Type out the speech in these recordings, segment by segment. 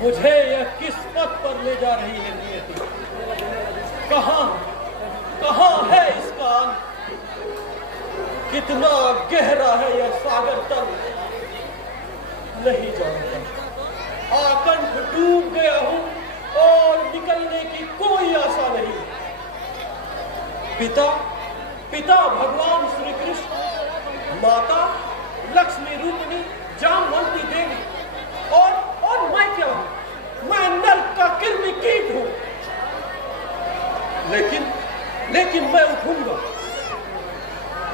मुझे यह किस पथ पर ले जा रही है नियति? कहाँ है इसका अंत? कितना गहरा है यह सागर तल? नहीं जानता। आकंठ डूब गया हूं और निकलने की कोई आशा नहीं। पिता भगवान श्री कृष्ण, माता लक्ष्मी रूपिणी जामवंती देवी, और मैं क्या हूं? मैं नर्क का कृमि कीट हूं। लेकिन मैं उठूंगा,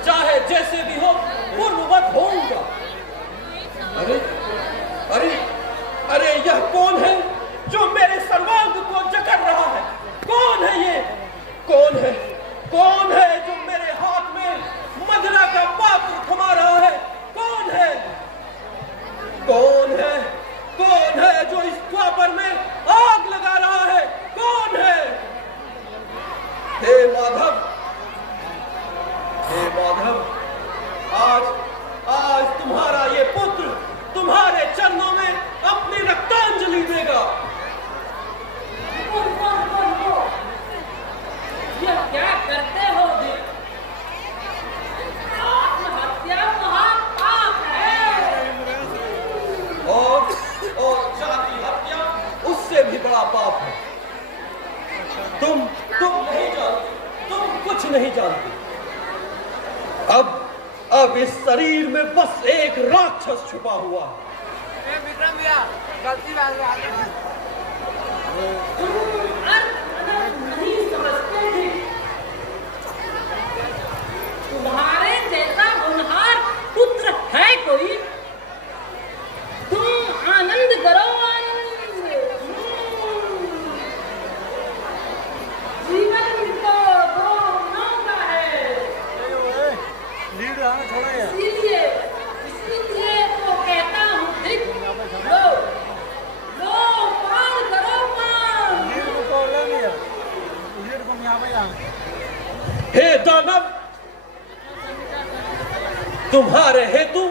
चाहे जैसे भी हो पूर्ववत होऊंगा। अरे यह कौन है जो मेरे सर्वांग को जकड़ रहा है? कौन है ये? कौन है जो मेरे हाथ में मदिरा का पात्र थमा रहा है? कौन है जो इस द्वापर में आग लगा रहा है? कौन है? हे माधव, आज तुम्हारा ये पुत्र तुम्हारे चरणों में अपनी रक्तांजलि देगा। यह क्या करते हो? आत्महत्या महापाप है। और जाति हत्या उससे भी बड़ा पाप है। तुम नहीं जानते, तुम कुछ नहीं जानते। अब इस शरीर में बस एक राक्षस छुपा हुआ है। विक्रम भैया गलती बात नहीं समझते थे। तुम्हारे जैसा होनहार पुत्र है कोई? तुम आनंद करो, आनंद। जीवन तो दो नाव का है। लीड आना छोड़ा यार। इसलिए तो कहता हूँ, लो पार करो, पार। लीड को तोड़ ले लिया। लीड को यहाँ पे आना। हे दानव, तुम्हारे हेतु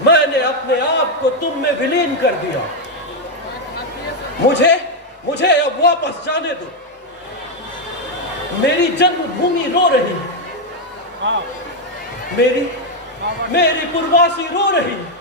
मैंने अपने आप को तुम में विलीन कर दिया। मुझे अब वापस जाने दो। मेरी जन्मभूमि रो रही है। मेरी पूर्वासी रो रही है।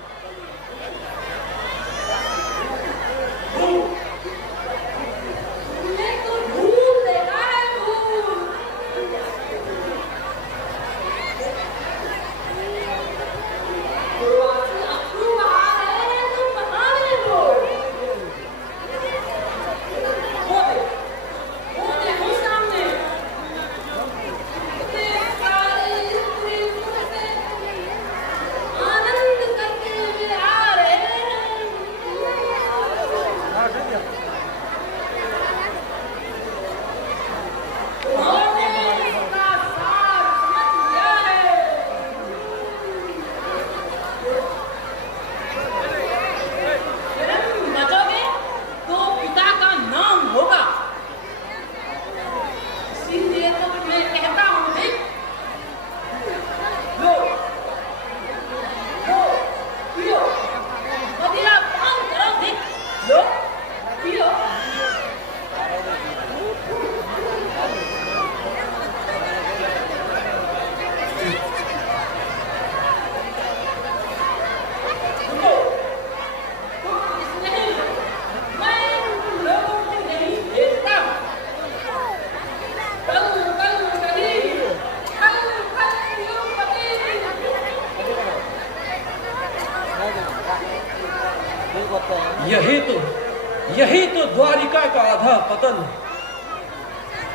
यही तो द्वारिका का आधा पतन है।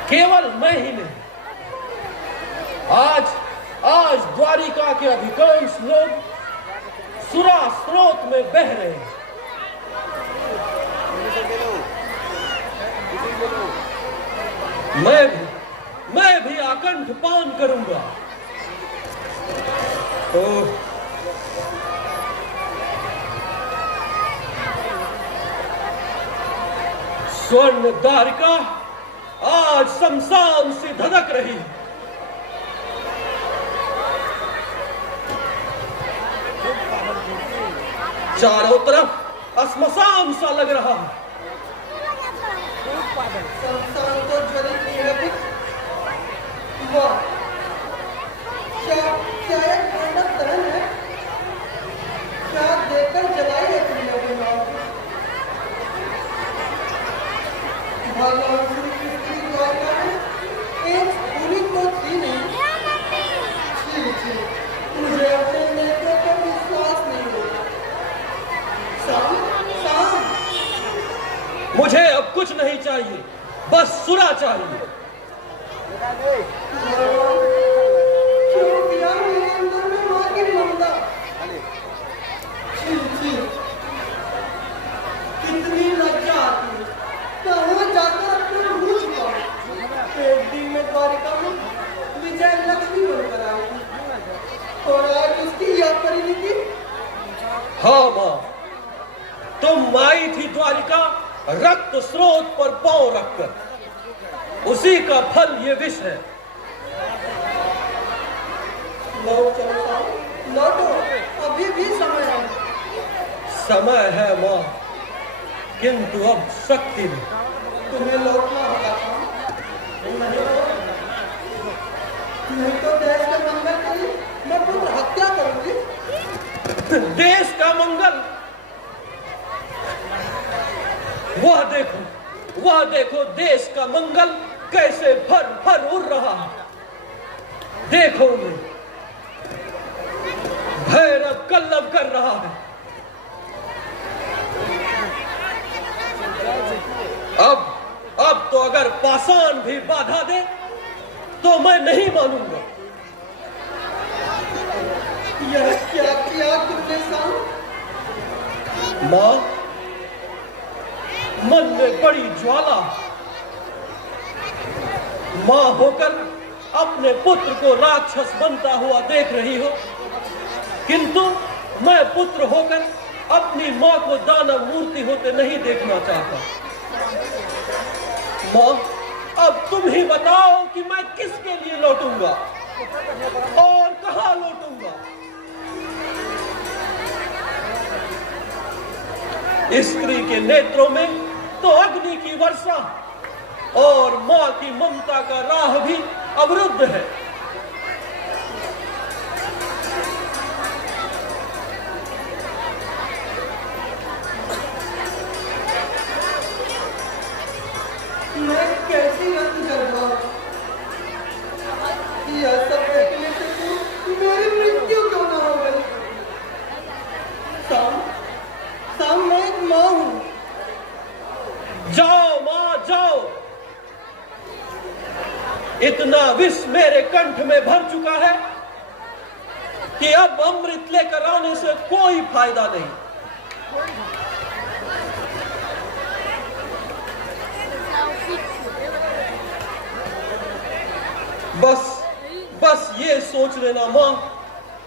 केवल मैं ही नहीं, आज द्वारिका के अधिकांश लोग सुरा स्रोत में बह रहे हैं। मैं भी आकंठ पान करूंगा। स्वर्ण द्वारिका आज शमशान से धधक रही है। चारों तरफ अस्मशान सा लग रहा है। शमशान तो ज्वलित नहीं है कुछ। वाह, क्या एक मंडप दहन है? क्या देखकर जलाई है तुमने अपने नाम को? भगवान श्री कृष्ण की द्वारका में एक पूरी तो थी नहीं। छी, मुझे अपने नेत्रों पर विश्वास नहीं होता। शाम, मुझे अब कुछ नहीं चाहिए, बस सुरा चाहिए। क्यों किया मेरे अंदर में माँ की ममता? छी, कितनी लज्जा आती है। कहाँ जाकर अपना मुँह छुपाऊं? एक दिन में द्वारिका में विजय लक्ष्मी बनकर आई और आज उसकी यह परिणति। हाँ माँ, तुम आई थी द्वारिका रक्त स्रोत पर पांव रखकर, उसी का फल ये विष है। लौटो, अभी भी समय है। समय है माँ, किंतु अब शक्ति नहीं। तुम्हें लौटना होगा। नहीं तो देश के मंगल के लिए मैं पुत्र हत्या करूंगी। देश का मंगल, वह देखो देश का मंगल कैसे फर फर उड़ रहा है। देखो उन्हें, भैरव कल्लव कर रहा है। अब तो अगर पाषाण भी बाधा दे तो मैं नहीं मानूंगा। यह क्या किया तुमने साहब? मां, मन में बड़ी ज्वाला। मां होकर अपने पुत्र को राक्षस बनता हुआ देख रही हो, किंतु मैं पुत्र होकर अपनी मां को दानव मूर्ति होते नहीं देखना चाहता। मां, अब तुम ही बताओ कि मैं किसके लिए लौटूंगा और कहां लौटूंगा। स्त्री के नेत्रों में तो अग्नि की वर्षा और मां की ममता का राह भी अवरुद्ध है। मैं कैसी रक्त गर्भा यह सब देखने से तो मेरी मृत्यु क्यों न हो गई। शाम मैं एक माँ हूँ। जाओ मां, जाओ। इतना विष मेरे कंठ में भर चुका है कि अब अमृत लेकर आने से कोई फायदा नहीं। बस ये सोच लेना मां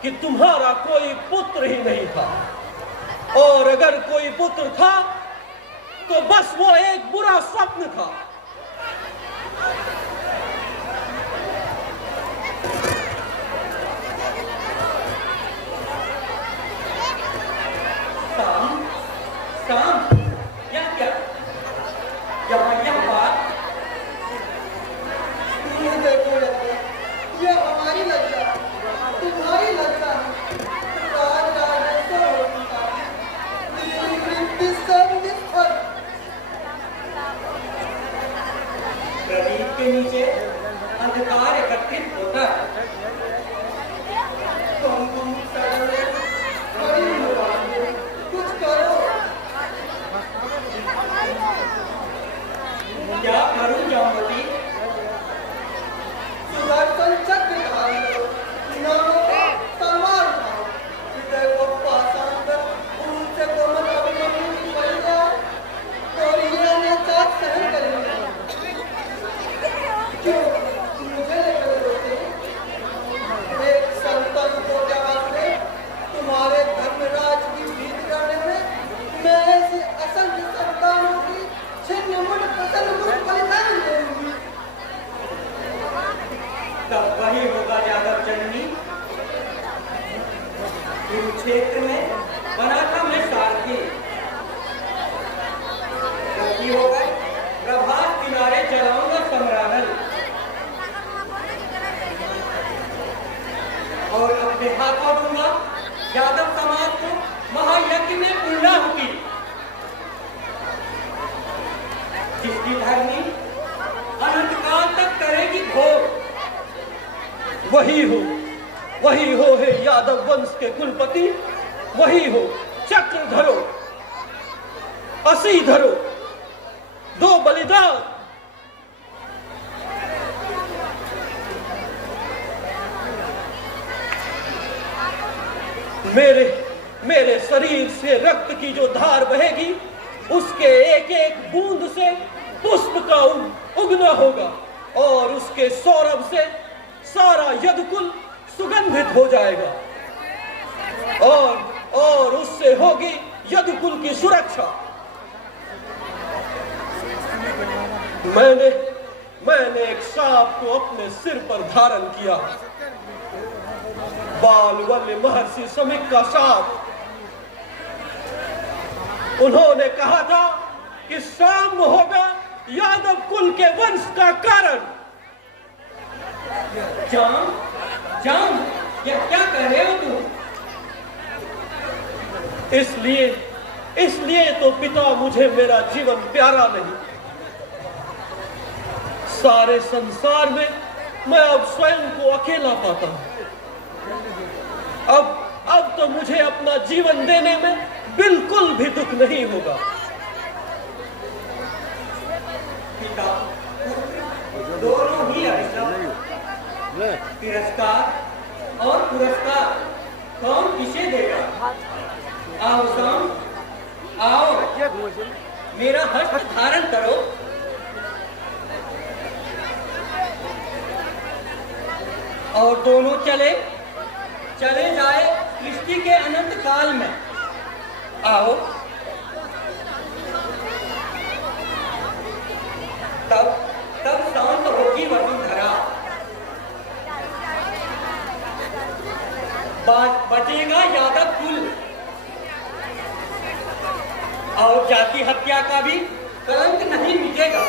कि तुम्हारा कोई पुत्र ही नहीं था, और अगर कोई पुत्र था तो बस वो एक बुरा स्वप्न था। शाम, यह बात देखो, यह हमारी लज्जा, तुम्हारी लज्जा है। राज राजेश्वर हो चुका है, सब निष्फल। जिसकी धरनी अनंत काल तक करेगी भोग। वही हो हे यादव वंश के कुलपति, वही हो चक्र धरो, असी धरो, दो बलिदान। मेरे शरीर से रक्त की जो धार बहेगी, उसके एक एक बूंद से पुष्प का उगना होगा और उसके सौरभ से सारा यदुकुल सुगंधित हो जाएगा और उससे होगी यदुकुल की सुरक्षा। मैंने एक सांप को अपने सिर पर धारण किया, बालवल्य महर्षि समिक का सांप। उन्होंने कहा था कि सांब होगा यादव कुल के वंश का कारण। जाम, क्या कह रहे हो तुम? इसलिए तो पिता मुझे मेरा जीवन प्यारा नहीं। सारे संसार में मैं अब स्वयं को अकेला पाता हूं। अब तो मुझे अपना जीवन देने में बिल्कुल भी दुख नहीं होगा। पिता दोनों ही अभिशाप, तिरस्कार और पुरस्कार कौन किसे देगा? आओ शाम, आओ मेरा हस्त धारण करो। और दोनों चले जाए सृष्टि के अनंत काल में। आओ तब शांत होगी वसुंधरा, बचेगा यादव कुल और जाति हत्या का भी कलंक नहीं मिटेगा।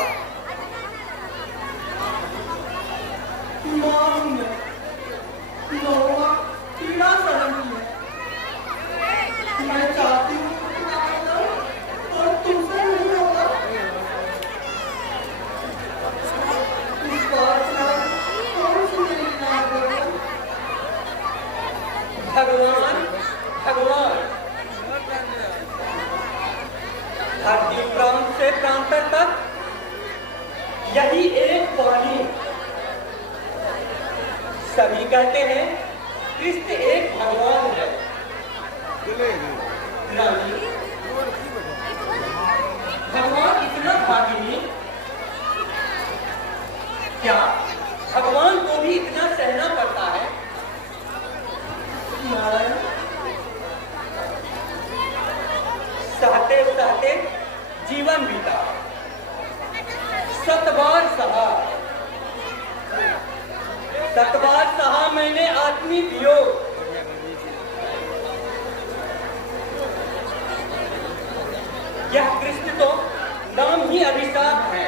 पीड़ा सड़नी है। मैं चाहती हूँ और तुमसे नहीं होगा। इस बार कौन सी मेरी नाक होगा? भगवान धरती प्रांत से प्रांत तक यही एक वाणी। सभी कहते हैं कृष्ण एक भगवान है। रानी, भगवान इतना भागी, क्या भगवान को भी इतना सहना पड़ता है? सहते जीवन बीता, 7 बार सहा मैंने आत्मी वियोग। यह कृष्ण तो नाम ही अभिशाप है।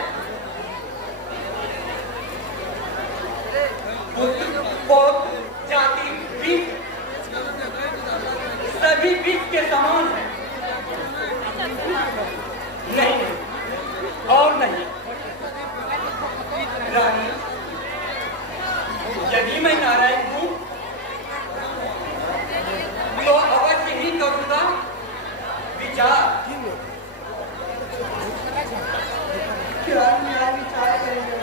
पुत्र, जाति, बीज सभी बीज के समान है। नहीं और नहीं रानी, यदि मैं नारायण हूं तो अवश्य ही करूंगा विचार। क्या न्याय विचार करेंगे?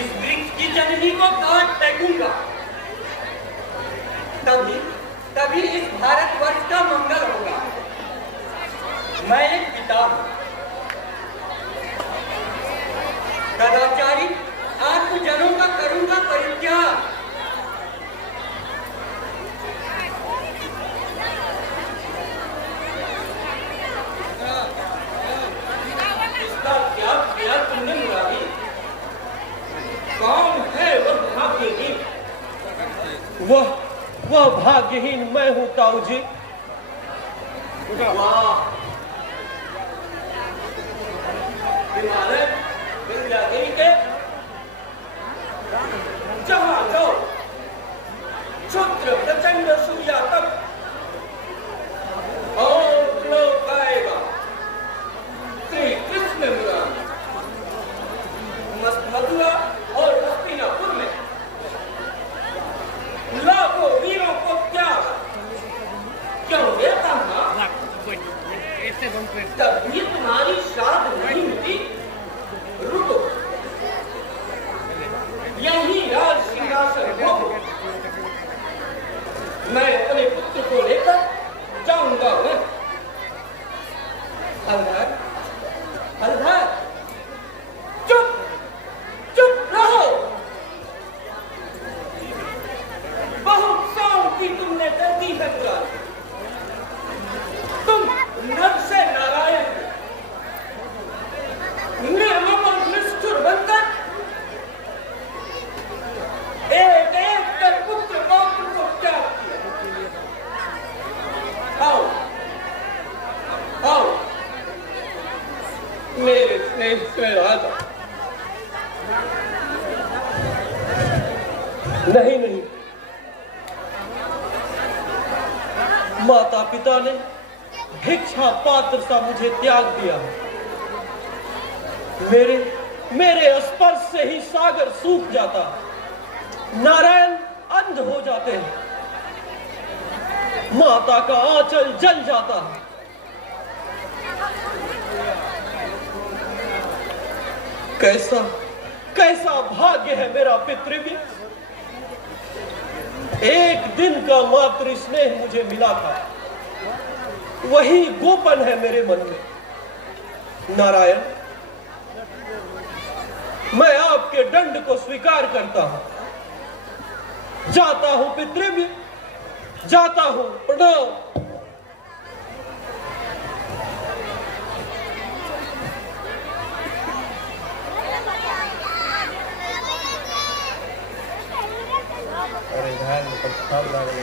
इस वृक्ष की जननी को काट फेंकूंगा, तभी इस भारतवर्ष का मंगल होगा। मैं एक पिता हूं, कदाचारी आत्मजनों का करूंगा परित्याग। इसका त्याग किया तुमने मुरारी। कौन है वह भाग्यहीन? वह भाग्यहीन मैं हूं ताऊ जी। वाह, हिमालय विंध्यागिरी के जहां जाओ क्षुद्र प्रचंड सूर्या तक और लोग मैं अपने पुत्र को लेकर जाऊंगा। हलधर, हलधर, चुप चुप रहो। बहुत साल की तुमने धरती है पुरानी। तुम नर से नारायण निर्मम निष्ठुर बनकर एक एक कर पुत्र पौत्र को त्याग किया। आओ आओ मेरे स्नेह से राजा। नहीं नहीं, माता पिता ने भिक्षा पात्र सा मुझे त्याग दिया। मेरे स्पर्श से ही सागर सूख जाता, नारायण अंध हो जाते हैं, माता का आंचल जल जाता। कैसा कैसा भाग्य है मेरा पितृव्य। एक दिन का मातृ स्नेह मुझे मिला था, वही गोपन है मेरे मन में। नारायण, मैं आपके दंड को स्वीकार करता हूं। जाता हूं पितृव्य, जाता हूं। प्रणाम। अरे घायल में प्रस्ताव लागले।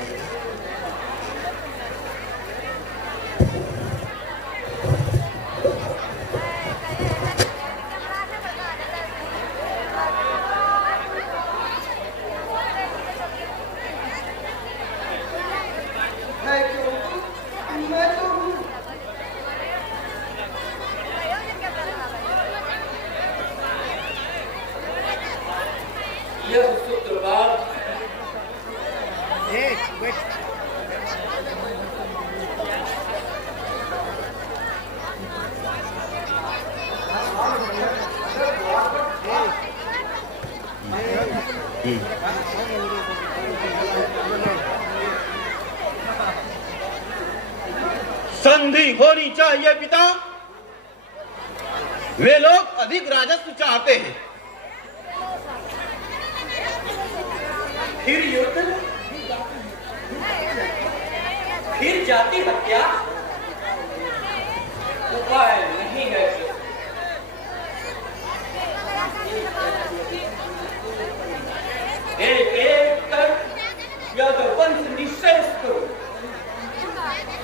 है क्यों? मैं तो हूँ। यह शुक्रवार संधि होनी चाहिए पिता। वे लोग अधिक राजस्व चाहते हैं। फिर युद्ध, फिर जाति हत्या। उपाय नहीं है। एक एक कर यदुवंश निःशेष करो,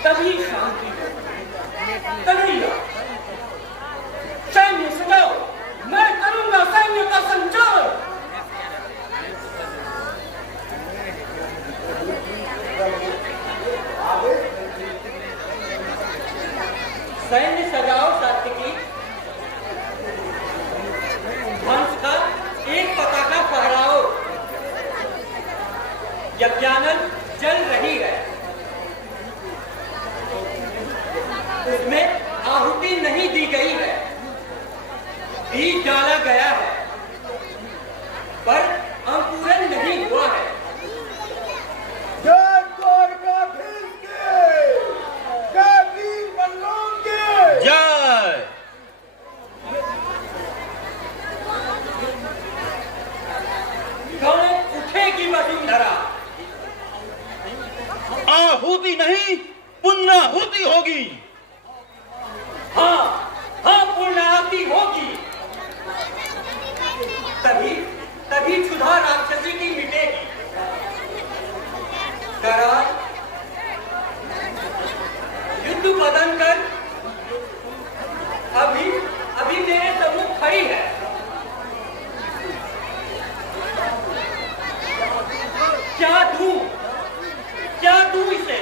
तभी शांति हो, तभी सैन्य सजाओ। मैं करूंगा सैन्य का संचालन। सैन्य सजाओ सात्विकी। वंश का एक पताका फहराओ। यज्ञानल जल रही है, उसमें आहुति नहीं दी गई है, बीज डाला गया है, पर अंकुरन नहीं हुआ है। जय द्वारकाधीश के, जय वीर बलराम के। जय। कौन उठेगी वसुंधरा? आहुति नहीं, पुण्याहुति होगी। हाँ हाँ, पूर्णाहुति होगी। तभी क्षुधा राक्षसी की मिटेगी। करार युद्ध बदन कर अभी मेरे सम्मुख खड़ी है। क्या दूं इसे?